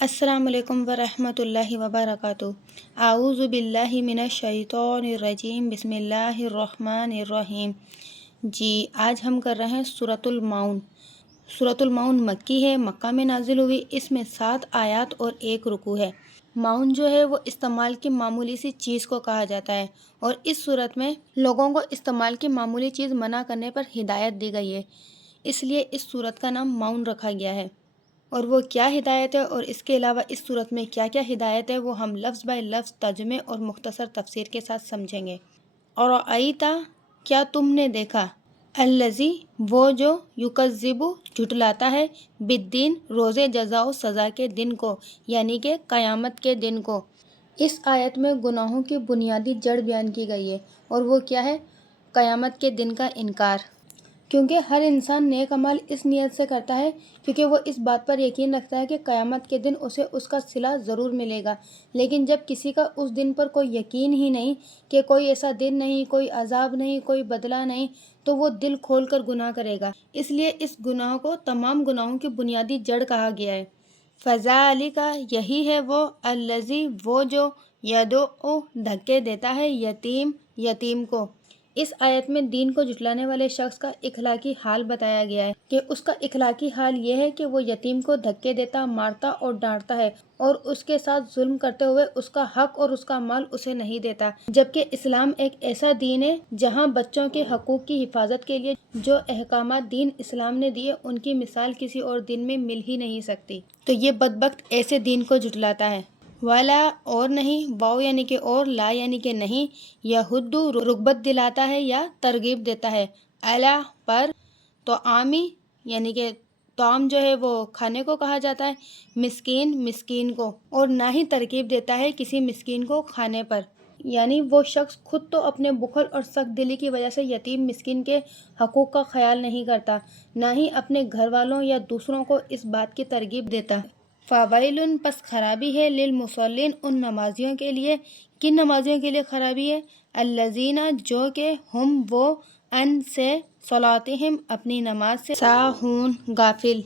السلام علیکم ورحمۃ اللہ وبرکاتہ۔ اعوذ باللہ من الشیطان الرجیم، بسم اللہ الرحمن الرحیم۔ جی آج ہم کر رہے ہیں سورۃ المعون۔ سورۃ المعون مکی ہے، مکہ میں نازل ہوئی۔ اس میں 7 آیات اور 1 رکوع ہے۔ معون جو ہے وہ استعمال کی معمولی سی چیز کو کہا جاتا ہے، اور اس صورت میں لوگوں کو استعمال کی معمولی چیز منع کرنے پر ہدایت دی گئی ہے، اس لیے اس سورت کا نام معون رکھا گیا ہے۔ اور وہ کیا ہدایت ہے اور اس کے علاوہ اس صورت میں کیا کیا ہدایت ہے، وہ ہم لفظ بائی لفظ ترجمے اور مختصر تفسیر کے ساتھ سمجھیں گے۔ اور آئیتا، کیا تم نے دیکھا، الذی، وہ جو، یکذب، جھٹلاتا ہے، بالدین، روز جزا و سزا کے دن کو، یعنی کہ قیامت کے دن کو۔ اس آیت میں گناہوں کی بنیادی جڑ بیان کی گئی ہے، اور وہ کیا ہے؟ قیامت کے دن کا انکار۔ کیونکہ ہر انسان نیک عمل اس نیت سے کرتا ہے کیونکہ وہ اس بات پر یقین رکھتا ہے کہ قیامت کے دن اسے اس کا صلہ ضرور ملے گا، لیکن جب کسی کا اس دن پر کوئی یقین ہی نہیں کہ کوئی ایسا دن نہیں، کوئی عذاب نہیں، کوئی بدلہ نہیں، تو وہ دل کھول کر گناہ کرے گا۔ اس لیے اس گناہ کو تمام گناہوں کی بنیادی جڑ کہا گیا ہے۔ فذالک، یہی ہے وہ، الذی، وہ جو، یدعو، دھکے دیتا ہے، یتیم کو۔ اس آیت میں دین کو جھٹلانے والے شخص کا اخلاقی حال بتایا گیا ہے کہ اس کا اخلاقی حال یہ ہے کہ وہ یتیم کو دھکے دیتا، مارتا اور ڈانٹتا ہے، اور اس کے ساتھ ظلم کرتے ہوئے اس کا حق اور اس کا مال اسے نہیں دیتا۔ جبکہ اسلام ایک ایسا دین ہے جہاں بچوں کے حقوق کی حفاظت کے لیے جو احکامات دین اسلام نے دیے ان کی مثال کسی اور دین میں مل ہی نہیں سکتی۔ تو یہ بدبخت ایسے دین کو جھٹلاتا ہے۔ والا، اور نہیں، واو یعنی کہ اور، لا یعنی کہ نہیں، یہد، رغبت دلاتا ہے یا ترغیب دیتا ہے، الا، پر، تو عامی یعنی کہ طعام جو ہے وہ کھانے کو کہا جاتا ہے، مسکین کو، اور نہ ہی ترغیب دیتا ہے کسی مسکین کو کھانے پر، یعنی وہ شخص خود تو اپنے بخل اور سخت دلی کی وجہ سے یتیم مسکین کے حقوق کا خیال نہیں کرتا، نہ ہی اپنے گھر والوں یا دوسروں کو اس بات کی ترغیب دیتا۔ فویل، پس خرابی ہے، للمصلین، ان نمازیوں کے لیے۔ کن نمازیوں کے لیے خرابی ہے؟ الذین، جو کہ، ہم، وہ، ان، سے، صلاتہم، اپنی نماز سے، ساہون، غافل،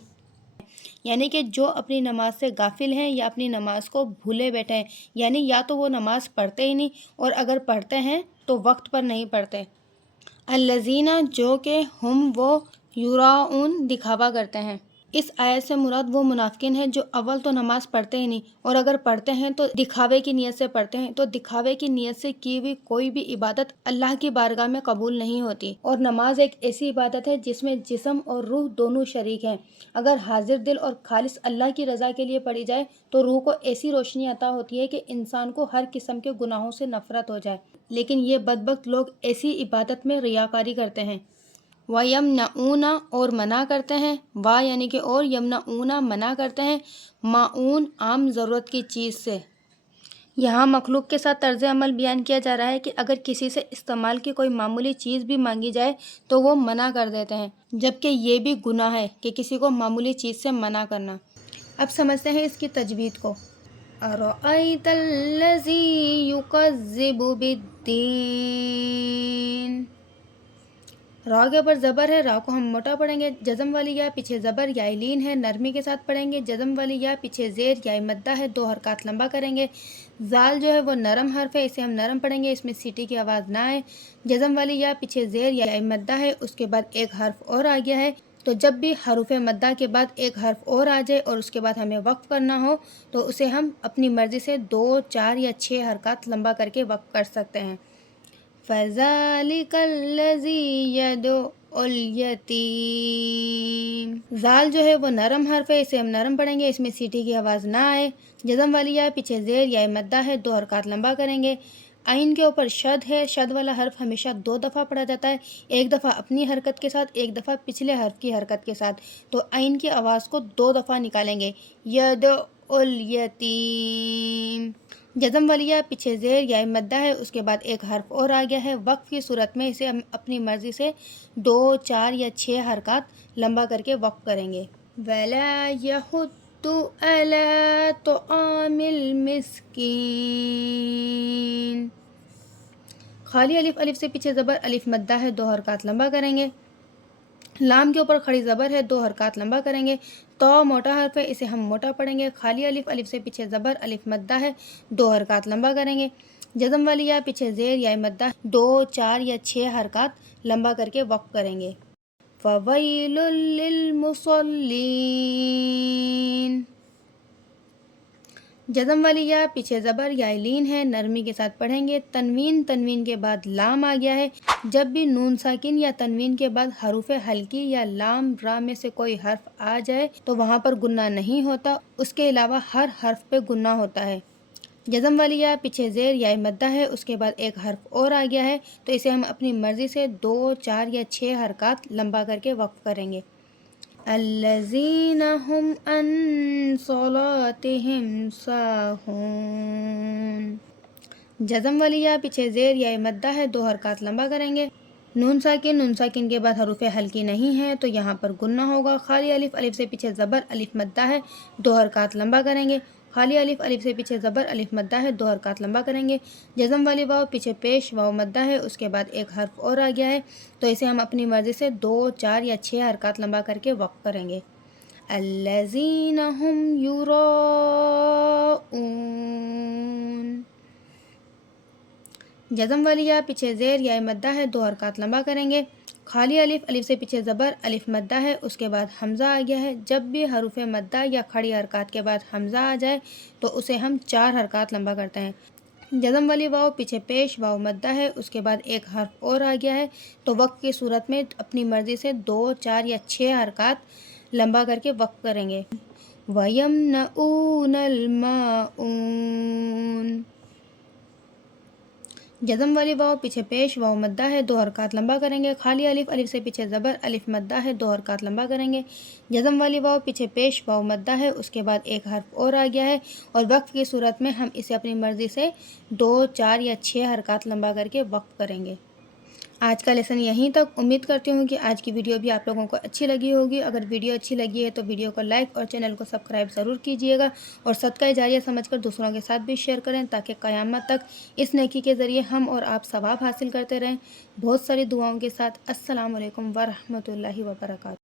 یعنی کہ جو اپنی نماز سے غافل ہیں یا اپنی نماز کو بھولے بیٹھے ہیں، یعنی یا تو وہ نماز پڑھتے ہی نہیں، اور اگر پڑھتے ہیں تو وقت پر نہیں پڑھتے۔ الذین، جو کہ، ہم، وہ، یراؤن، دکھاوا کرتے ہیں۔ اس آیت سے مراد وہ منافقین ہیں جو اول تو نماز پڑھتے ہی نہیں، اور اگر پڑھتے ہیں تو دکھاوے کی نیت سے پڑھتے ہیں، تو دکھاوے کی نیت سے کی ہوئی کوئی بھی عبادت اللہ کی بارگاہ میں قبول نہیں ہوتی۔ اور نماز ایک ایسی عبادت ہے جس میں جسم اور روح دونوں شریک ہیں۔ اگر حاضر دل اور خالص اللہ کی رضا کے لیے پڑھی جائے تو روح کو ایسی روشنی عطا ہوتی ہے کہ انسان کو ہر قسم کے گناہوں سے نفرت ہو جائے، لیکن یہ بدبخت لوگ ایسی عبادت میں ریاکاری کرتے ہیں۔ وَيَمْنَعُونَ، اور منع کرتے ہیں، وا یعنی کہ اور، یمنعون، منع کرتے ہیں، ماعون، عام ضرورت کی چیز سے۔ یہاں مخلوق کے ساتھ طرز عمل بیان کیا جا رہا ہے کہ اگر کسی سے استعمال کی کوئی معمولی چیز بھی مانگی جائے تو وہ منع کر دیتے ہیں، جبکہ یہ بھی گناہ ہے کہ کسی کو معمولی چیز سے منع کرنا۔ اب سمجھتے ہیں اس کی تجوید کو۔ أَرَأَيْتَ الَّذِي يُكَذِّبُ بِالدِّينِ، را کے اوپر زبر ہے، را کو ہم موٹا پڑھیں گے، جزم والی یا پیچھے زبر یا لین ہے، نرمی کے ساتھ پڑھیں گے، جزم والی یا پیچھے زیر یا مدہ ہے، 2 حرکات لمبا کریں گے۔ زال جو ہے وہ نرم حرف ہے، اسے ہم نرم پڑھیں گے، اس میں سیٹی کی آواز نہ آئے۔ جزم والی یا پیچھے زیر یا مدہ ہے، اس کے بعد ایک حرف اور آ گیا ہے، تو جب بھی حروف مدہ کے بعد ایک حرف اور آ جائے اور اس کے بعد ہمیں وقف کرنا ہو تو اسے ہم اپنی مرضی سے 2، 4 یا 6 حرکات لمبا کر کے وقف کر سکتے ہیں۔ فَذَلِكَ الَّذِي يَدُعُّ الْيَتِيمَ، زال جو ہے وہ نرم حرف ہے، اسے ہم نرم پڑھیں گے، اس میں سیٹی کی آواز نہ آئے۔ جزم والی یا پیچھے زیر یا مدہ ہے، 2 حرکات لمبا کریں گے۔ عین کے اوپر شد ہے، شد والا حرف ہمیشہ 2 دفعہ پڑھا جاتا ہے، ایک دفعہ اپنی حرکت کے ساتھ، ایک دفعہ پچھلے حرف کی حرکت کے ساتھ، تو عین کی آواز کو 2 دفعہ نکالیں گے، یدعُ الیتیم۔ جزم والی یا پیچھے زیر یا مدہ ہے، اس کے بعد ایک حرف اور آ گیا ہے، وقف کی صورت میں اسے ہم اپنی مرضی سے 2، 4 یا 6 حرکات لمبا کر کے وقف کریں گے۔ وَلَا يَحُضُّ عَلَىٰ طَعَامِ الْمِسْكِينِ، خالی الف، الف سے پیچھے زبر، الف مدہ ہے، 2 حرکات لمبا کریں گے۔ لام کے اوپر کھڑی زبر ہے، 2 حرکات لمبا کریں گے۔ تو موٹا حرف ہے، اسے ہم موٹا پڑھیں گے۔ خالی الف، الف سے پیچھے زبر، الف مدہ ہے، 2 حرکات لمبا کریں گے۔ جزم والی یا پیچھے زیر یا مدہ، 2، 4 یا 6 حرکات لمبا کر کے وقف کریں گے۔ فَوَيْلٌ لِّلْمُصَلِّينَ۔ جزم والی یا پیچھے زبر یا لین ہے، نرمی کے ساتھ پڑھیں گے۔ تنوین، تنوین کے بعد لام آ گیا ہے۔ جب بھی نون ساکن یا تنوین کے بعد حروف حلقی یا لام را میں سے کوئی حرف آ جائے تو وہاں پر گنہ نہیں ہوتا، اس کے علاوہ ہر حرف پہ گنہ ہوتا ہے۔ جزم والی یا پیچھے زیر یا مدہ ہے، اس کے بعد ایک حرف اور آ گیا ہے تو اسے ہم اپنی مرضی سے 2، 4 یا 6 حرکات لمبا کر کے وقف کریں گے۔ الذین هم عن صلاتهم ساہون۔ جزم والی یا پیچھے زیر یا مدہ ہے، 2 حرکات لمبا کریں گے۔ نون ساکن کے بعد حروف حلقی نہیں ہے تو یہاں پر گنہ ہوگا۔ خالی الف، الف سے پیچھے زبر، الف مدہ ہے، 2 حرکات لمبا کریں گے۔ خالی الف، الف سے پیچھے زبر، الف مدہ ہے، 2 حرکات لمبا کریں گے۔ جزم والی واو پیچھے پیش واو مدہ ہے، اس کے بعد ایک حرف اور آ گیا ہے تو اسے ہم اپنی مرضی سے 2، 4 یا 6 حرکات لمبا کر کے وقف کریں گے۔ الذین هم یراؤون۔ جزم والی یا پیچھے زیر یا مدہ ہے، 2 حرکات لمبا کریں گے۔ خالی الف، الف سے پیچھے زبر، الف مدہ ہے، اس کے بعد حمزہ آ گیا ہے۔ جب بھی حروف مدہ یا کھڑی حرکات کے بعد حمزہ آ جائے تو اسے ہم 4 حرکات لمبا کرتے ہیں۔ جزم والی واو پیچھے پیش واو مدہ ہے، اس کے بعد ایک حرف اور آ گیا ہے تو وقف کی صورت میں اپنی مرضی سے 2، 4 یا 6 حرکات لمبا کر کے وقف کریں گے۔ وَيَمْنَعُونَ الْمَاعُونَ۔ جزم والی واو پیچھے پیش واو مدہ ہے، 2 حرکات لمبا کریں گے۔ خالی الف، الف سے پیچھے زبر، الف مدہ ہے، 2 حرکات لمبا کریں گے۔ جزم والی واو پیچھے پیش واو مدہ ہے، اس کے بعد ایک حرف اور آ گیا ہے اور وقف کی صورت میں ہم اسے اپنی مرضی سے 2، 4 یا 6 حرکات لمبا کر کے وقف کریں گے۔ آج کا لیسن یہیں تک۔ امید کرتی ہوں کہ آج کی ویڈیو بھی آپ لوگوں کو اچھی لگی ہوگی۔ اگر ویڈیو اچھی لگی ہے تو ویڈیو کو لائک اور چینل کو سبسکرائب ضرور کیجیے گا اور صدقہ جاریہ سمجھ کر دوسروں کے ساتھ بھی شیئر کریں تاکہ قیامت تک اس نیکی کے ذریعے ہم اور آپ ثواب حاصل کرتے رہیں۔ بہت ساری دعاؤں کے ساتھ السلام علیکم ورحمۃ اللہ وبرکاتہ۔